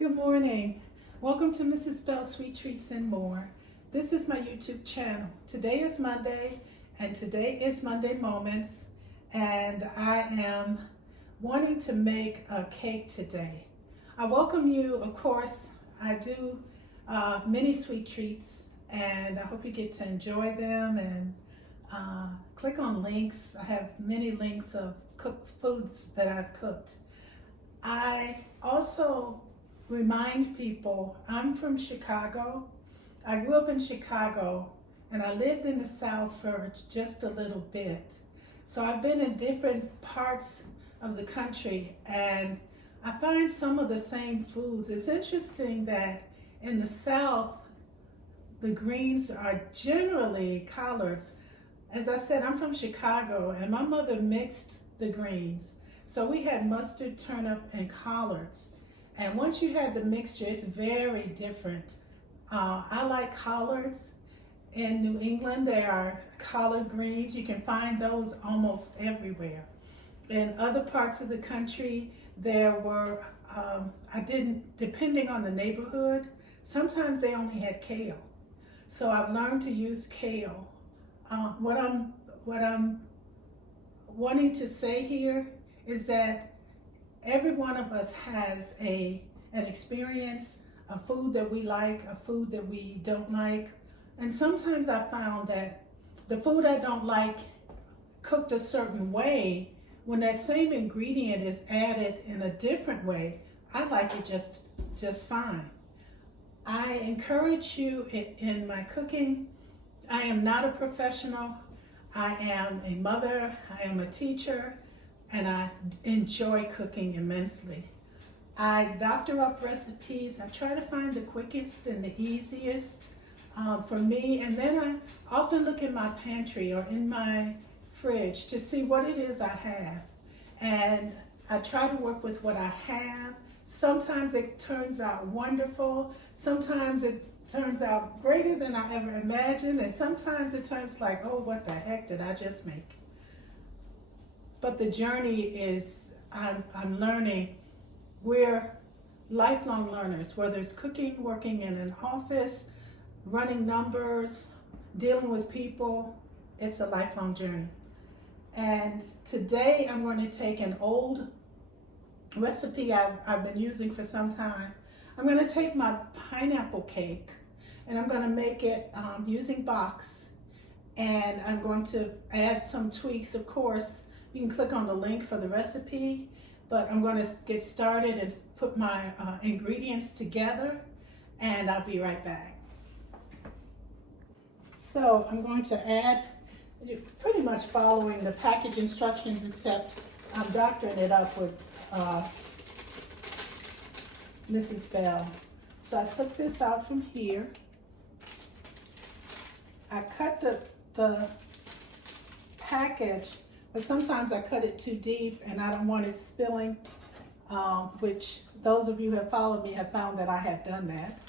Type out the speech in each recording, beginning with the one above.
Good morning. Welcome to Mrs. Bell's Sweet Treats and More. This is my YouTube channel. Today is Monday, and today is Monday Moments, and I am wanting to make a cake today. I welcome you. Of course, I do many sweet treats, and I hope you get to enjoy them and click on links. I have many links of cooked foods that I've cooked. I also remind people I'm from Chicago. I grew up in Chicago and I lived in the South for just a little bit. So I've been in different parts of the country and I find some of the same foods. It's interesting that in the South, the greens are generally collards. As I said, I'm from Chicago and my mother mixed the greens. So we had mustard, turnip, and collards. And once you had the mixture, it's very different. I like collards. In New England, there are collard greens. You can find those almost everywhere. In other parts of the country, there were, depending on the neighborhood, sometimes they only had kale. So I've learned to use kale. What I'm wanting to say here is that every one of us has an experience, a food that we like, a food that we don't like. And sometimes I found that the food I don't like cooked a certain way, when that same ingredient is added in a different way, I like it just fine. I encourage you in my cooking. I am not a professional. I am a mother, I am a teacher, and I enjoy cooking immensely. I doctor up recipes. I try to find the quickest and the easiest for me. And then I often look in my pantry or in my fridge to see what it is I have. And I try to work with what I have. Sometimes it turns out wonderful. Sometimes it turns out greater than I ever imagined. And sometimes it turns like, oh, what the heck did I just make? But the journey is, I'm learning. We're lifelong learners, whether it's cooking, working in an office, running numbers, dealing with people, it's a lifelong journey. And today I'm going to take an old recipe I've been using for some time. I'm going to take my pineapple cake and I'm going to make it using box. And I'm going to add some tweaks, of course. You can click on the link for the recipe, but I'm going to get started and put my ingredients together, and I'll be right back. So I'm going to add, pretty much following the package instructions, except I'm doctoring it up with Mrs. Bell. So I took this out from here. I cut the package, but sometimes I cut it too deep and I don't want it spilling, which those of you who have followed me have found that I have done that.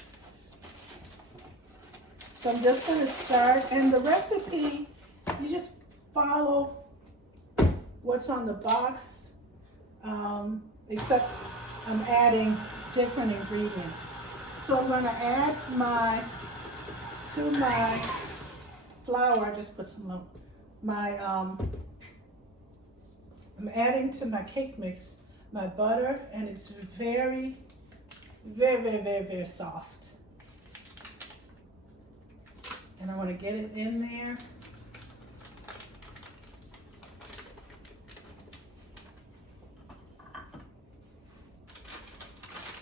So I'm just going to start, and the recipe, you just follow what's on the box, except I'm adding different ingredients. So I'm going to add to my flour, I just put some, I'm adding to my cake mix my butter, and it's very, very, very, very, very soft. And I want to get it in there.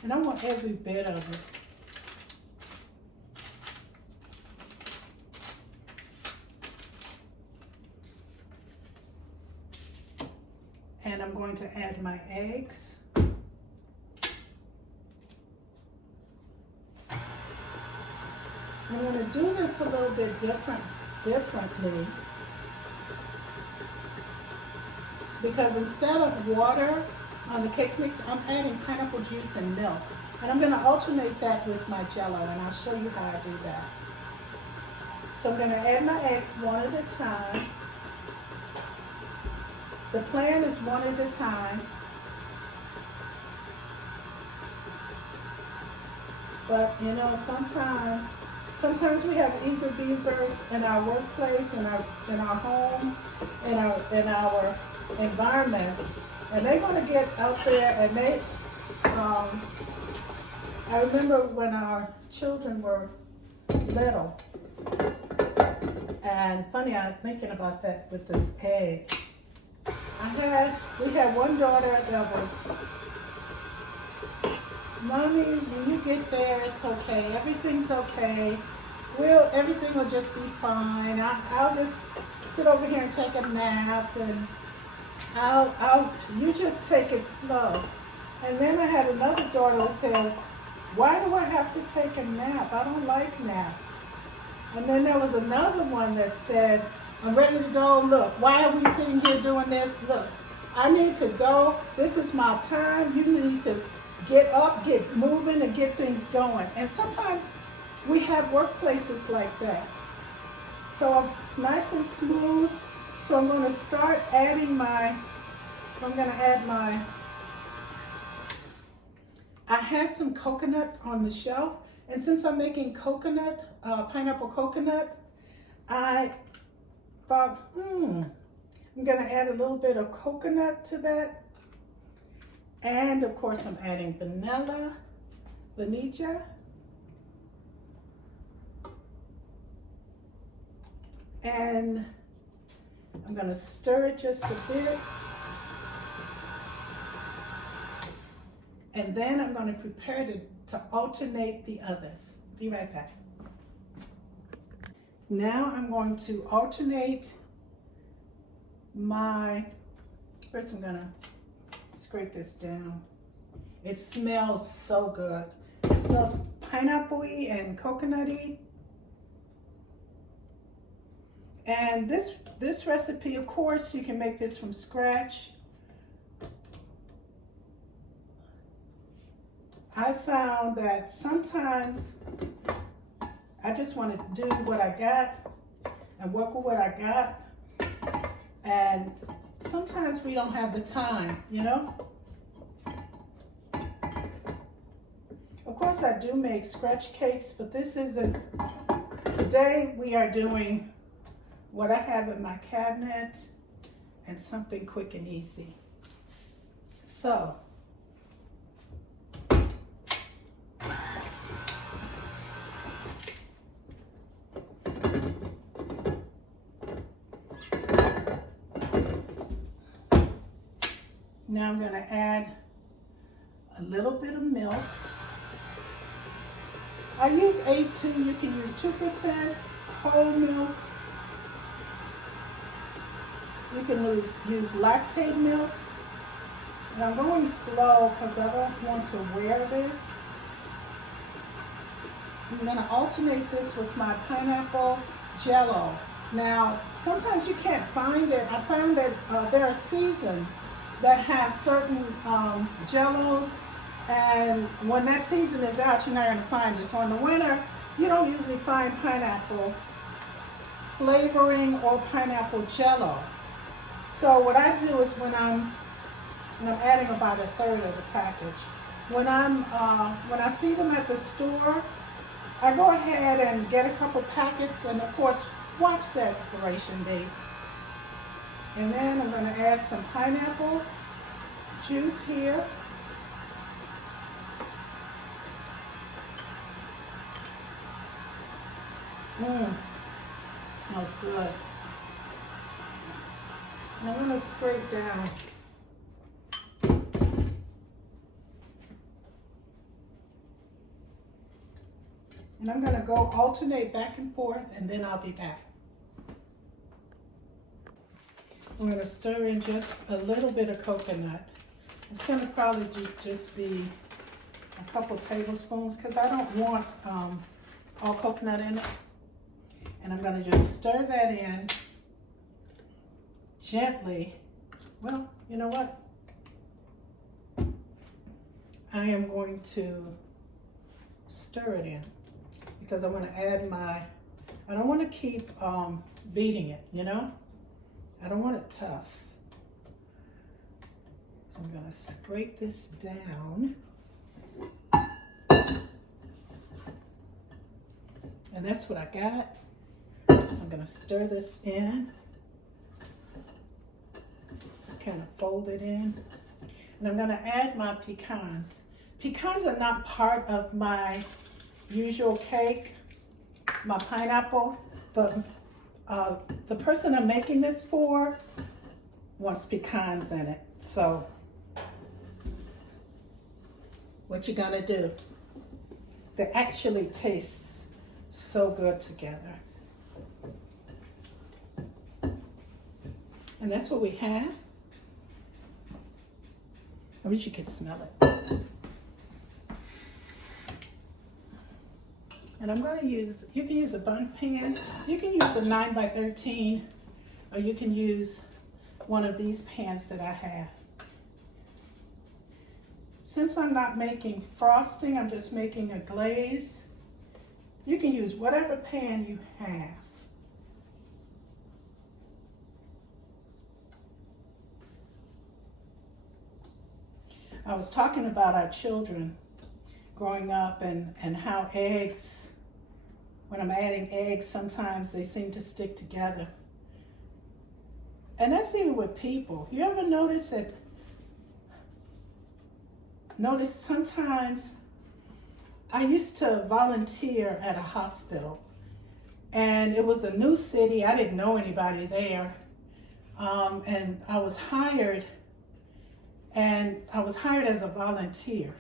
And I want every bit of it. And I'm going to add my eggs. I'm going to do this a little bit differently, because instead of water on the cake mix, I'm adding pineapple juice and milk. And I'm going to alternate that with my Jello, and I'll show you how I do that. So I'm going to add my eggs one at a time. The plan is one at a time. But you know, sometimes we have eager beavers in our workplace, in our home, in our environments, and they're going to get out there and they. I remember when our children were little, and funny, I'm thinking about that with this egg. We had one daughter that was, Mommy, when you get there, it's okay. Everything's okay. Everything will just be fine. I'll just sit over here and take a nap, and you just take it slow. And then I had another daughter that said, why do I have to take a nap? I don't like naps. And then there was another one that said, I'm ready to go. Look, why are we sitting here doing this? Look, I need to go. This is my time. You need to get up, get moving, and get things going. And sometimes we have workplaces like that. So it's nice and smooth. So I'm going to start adding I had some coconut on the shelf. And since I'm making pineapple coconut, I thought, I'm going to add a little bit of coconut to that. And of course, I'm adding vanilla. And I'm going to stir it just a bit. And then I'm going to prepare to alternate the others. Be right back. Now I'm going to alternate first I'm going to scrape this down. It smells so good. It smells pineapple-y and coconut-y. And this recipe, of course, you can make this from scratch. I found that sometimes I just want to do what I got and work with what I got. And sometimes we don't have the time, you know? Of course, I do make scratch cakes, but this isn't. Today we are doing what I have in my cabinet and something quick and easy. So, now I'm going to add a little bit of milk. I use A2, you can use 2% whole milk. You can use Lactaid milk. And I'm going slow because I don't want to wear this. I'm going to alternate this with my pineapple Jello. Now, sometimes you can't find it. I found that there are seasons that have certain Jellos, and when that season is out, you're not going to find it. So in the winter, you don't usually find pineapple flavoring or pineapple Jello. So what I do is when I'm adding about a third of the package, when I see them at the store, I go ahead and get a couple packets, and of course, watch the expiration date. And then I'm going to add some pineapple juice here. Smells good. And I'm going to scrape down. And I'm going to go alternate back and forth, and then I'll be back. I'm going to stir in just a little bit of coconut. It's going to probably just be a couple tablespoons because I don't want all coconut in it. And I'm going to just stir that in gently. Well, you know what? I am going to stir it in because I want to add I don't want to keep beating it, you know? I don't want it tough. So I'm going to scrape this down. And that's what I got. So I'm gonna stir this in. Just kind of fold it in. And I'm gonna add my pecans. Pecans are not part of my usual cake, my pineapple, but the person I'm making this for wants pecans in it. So what you're gonna do, they actually taste so good together. And that's what we have. I wish you could smell it. And I'm going to use, you can use a Bundt pan, you can use a 9x13, or you can use one of these pans that I have. Since I'm not making frosting, I'm just making a glaze, you can use whatever pan you have. I was talking about our children growing up and how eggs, when I'm adding eggs, sometimes they seem to stick together. And that's even with people. You ever notice sometimes, I used to volunteer at a hospital, and it was a new city. I didn't know anybody there. And I was hired as a volunteer.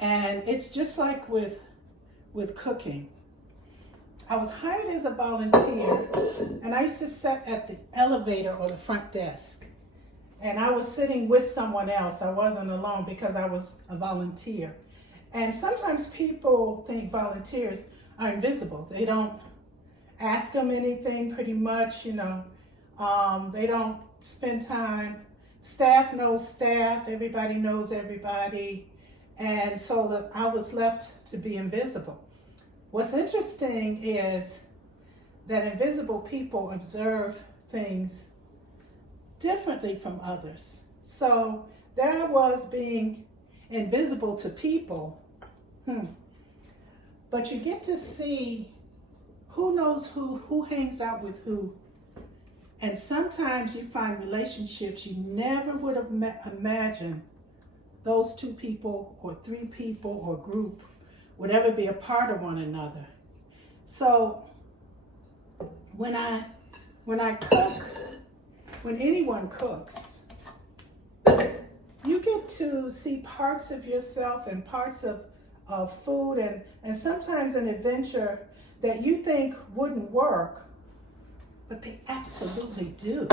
And it's just like with cooking. I was hired as a volunteer, and I used to sit at the elevator or the front desk. And I was sitting with someone else. I wasn't alone because I was a volunteer. And sometimes people think volunteers are invisible. They don't ask them anything pretty much, you know. They don't spend time. Staff knows staff. Everybody knows everybody. And so I was left to be invisible. What's interesting is that invisible people observe things differently from others. So there I was being invisible to people. But you get to see who knows who hangs out with who. And sometimes you find relationships you never would have imagined those two people or three people or group would ever be a part of one another. So when I cook, when anyone cooks, you get to see parts of yourself and parts of food and sometimes an adventure that you think wouldn't work, but they absolutely do.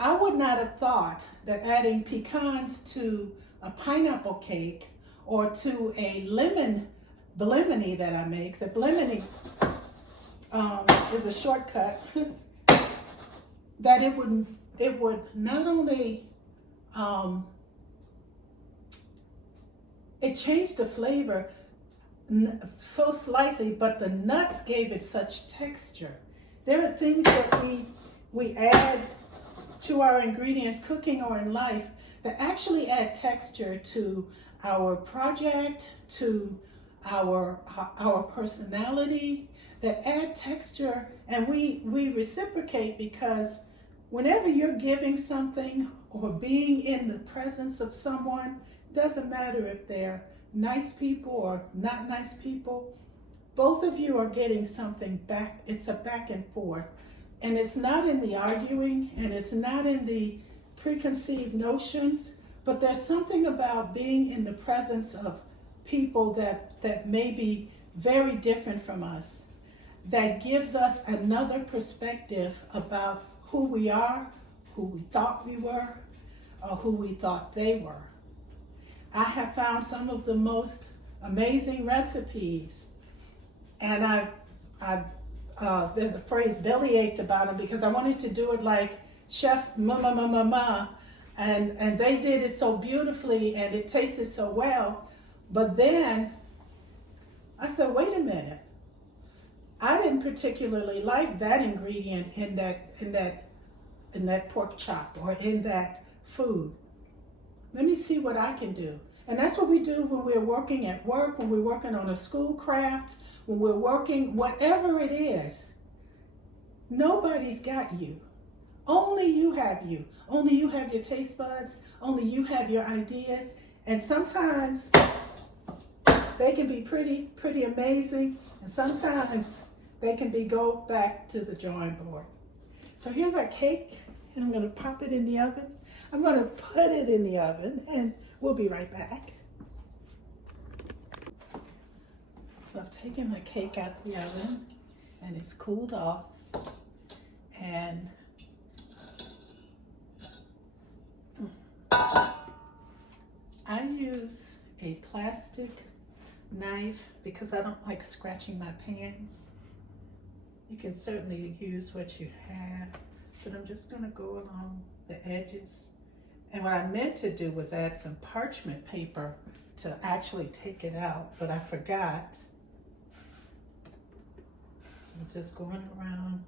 I would not have thought that adding pecans to a pineapple cake or to a lemon blimini that I make, the blimini is a shortcut, that it would not only, it changed the flavor so slightly, but the nuts gave it such texture. There are things that we add to our ingredients, cooking or in life, that actually add texture to our project, to our personality, that add texture, and we reciprocate, because whenever you're giving something or being in the presence of someone, doesn't matter if they're nice people or not nice people, both of you are getting something back. It's a back and forth. And it's not in the arguing, and it's not in the preconceived notions, but there's something about being in the presence of people that may be very different from us, that gives us another perspective about who we are, who we thought we were, or who we thought they were. I have found some of the most amazing recipes, and there's a phrase, belly ached about them, because I wanted to do it like Chef Ma, and they did it so beautifully and it tasted so well. But then I said, wait a minute, I didn't particularly like that ingredient in that pork chop or in that food. Let me see what I can do. And that's what we do when we're working at work, when we're working on a school craft, when we're working, whatever it is. Nobody's got you. Only you have you. Only you have your taste buds. Only you have your ideas. And sometimes they can be pretty amazing. And sometimes they can be go back to the drawing board. So here's our cake, and I'm gonna pop it in the oven. I'm gonna put it in the oven, and we'll be right back. So I've taken my cake out of the oven, and it's cooled off. And I use a plastic knife because I don't like scratching my pans. You can certainly use what you have, but I'm just gonna go along the edges. And what I meant to do was add some parchment paper to actually take it out, but I forgot. So I'm just going around.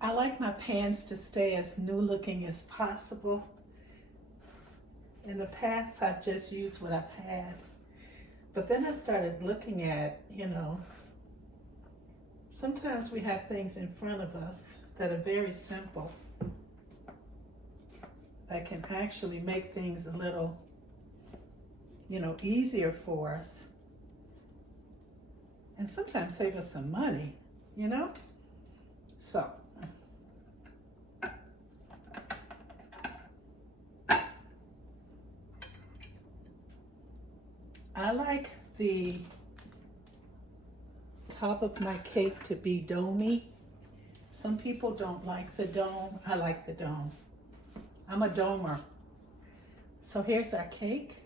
I like my pans to stay as new looking as possible. In the past, I've just used what I've had. But then I started looking at, sometimes we have things in front of us that are very simple, that can actually make things a little, easier for us. And sometimes save us some money, So, I like the top of my cake to be domey. Some people don't like the dome. I like the dome. I'm a domer. So here's our cake.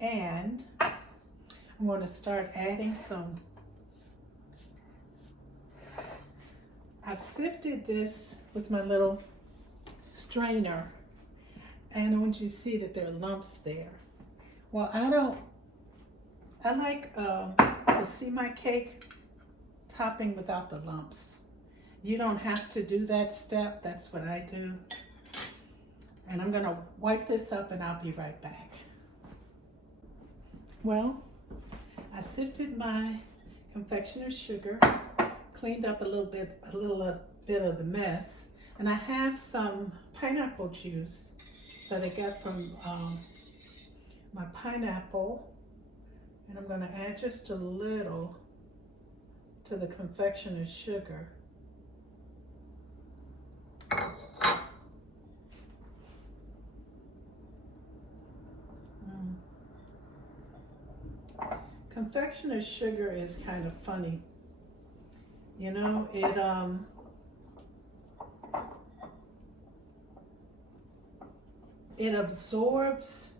And I'm going to start adding some. I've sifted this with my little strainer. And I want you to see that there are lumps there. Well, I like to see my cake topping without the lumps. You don't have to do that step. That's what I do. And I'm gonna wipe this up and I'll be right back. Well, I sifted my confectioner sugar, cleaned up a little bit of the mess, and I have some pineapple juice that I got from my pineapple, and I'm going to add just a little to the confectioner's sugar. Confectioner's sugar is kind of funny. It absorbs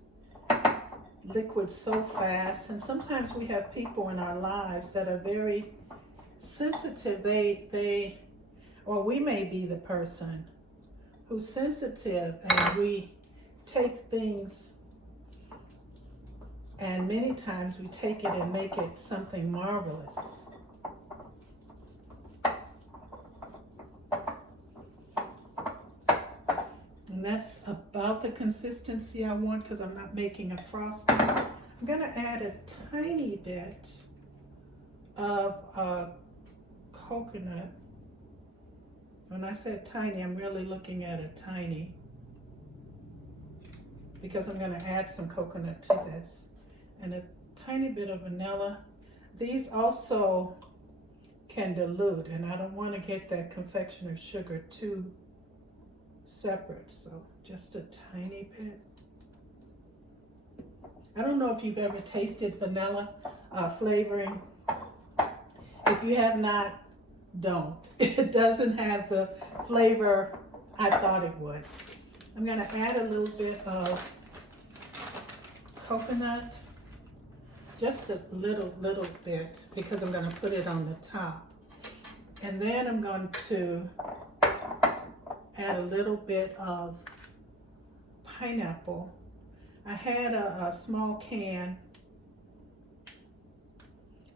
liquid so fast, and sometimes we have people in our lives that are very sensitive. Or we may be the person who's sensitive, and we take things, and many times we take it and make it something marvelous. And that's about the consistency I want because I'm not making a frosting. I'm going to add a tiny bit of coconut. When I said tiny, I'm really looking at a tiny, because I'm going to add some coconut to this. And a tiny bit of vanilla. These also can dilute, and I don't want to get that confectioner's sugar too separate, so just a tiny bit. I don't know if you've ever tasted vanilla flavoring. If you have not, don't. It doesn't have the flavor I thought it would. I'm going to add a little bit of coconut, just a little bit, because I'm going to put it on the top. And then I'm going to add a little bit of pineapple. I had a small can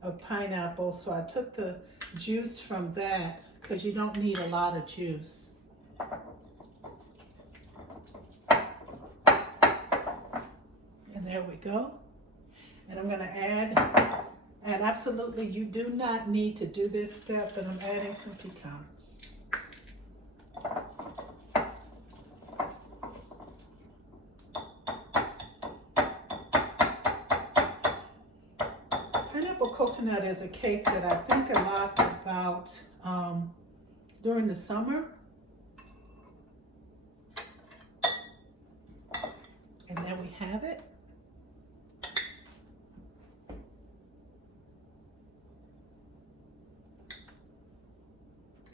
of pineapple, so I took the juice from that, because you don't need a lot of juice. There we go. And I'm gonna add, and absolutely you do not need to do this step, but I'm adding some pecans. Pineapple coconut is a cake that I think a lot about during the summer. And there we have it.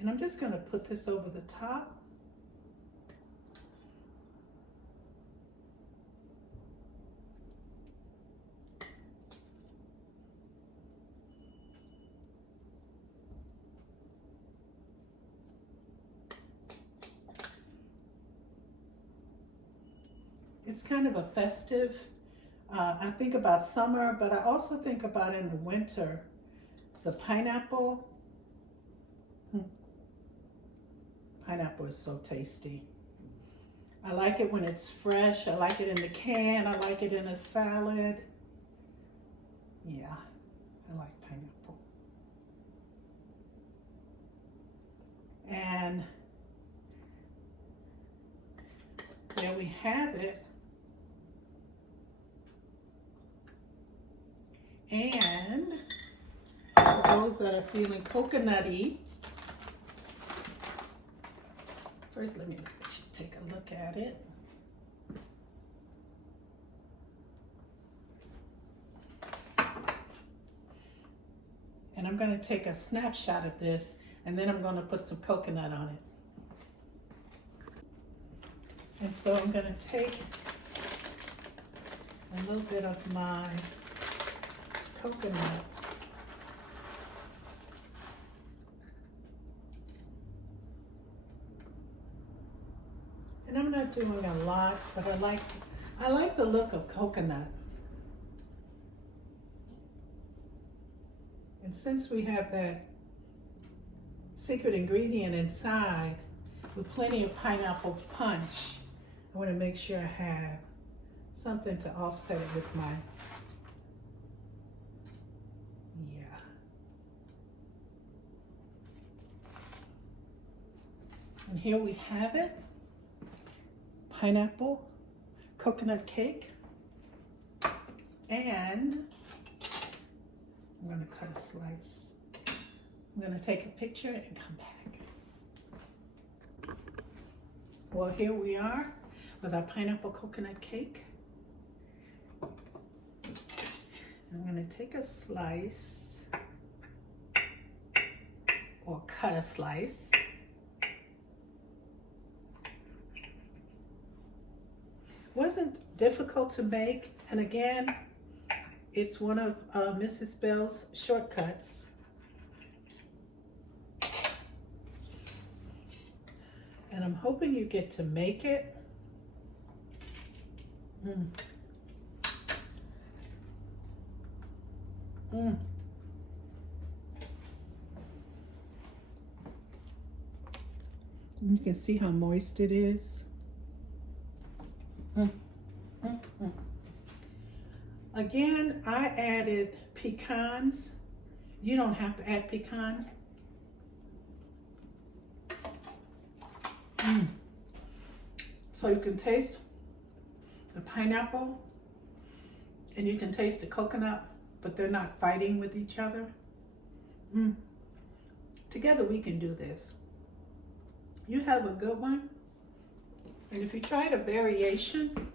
And I'm just going to put this over the top. It's kind of a festive, I think about summer, but I also think about in the winter, the pineapple. Pineapple is so tasty. I like it when it's fresh. I like it in the can. I like it in a salad. Yeah, I like pineapple. And there we have it. And for those that are feeling coconutty, first let me take a look at it. And I'm going to take a snapshot of this, and then I'm going to put some coconut on it. And so I'm going to take a little bit of my coconut. And I'm not doing a lot, but I like the look of coconut. And since we have that secret ingredient inside with plenty of pineapple punch, I want to make sure I have something to offset it with my, And here we have it, pineapple coconut cake. And I'm going to cut a slice. I'm going to take a picture and come back. Well, here we are with our pineapple coconut cake. I'm going to take a slice, or cut a slice. Wasn't difficult to make, and again, it's one of Mrs. Bell's shortcuts. And I'm hoping you get to make it. You can see how moist it is. Again, I added pecans. You don't have to add pecans. So you can taste the pineapple and you can taste the coconut, but they're not fighting with each other. Together we can do this. You have a good one. And if you tried a variation,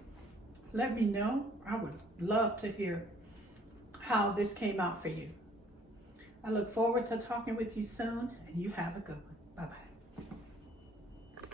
let me know. I would love to hear how this came out for you. I look forward to talking with you soon, and you have a good one. Bye-bye.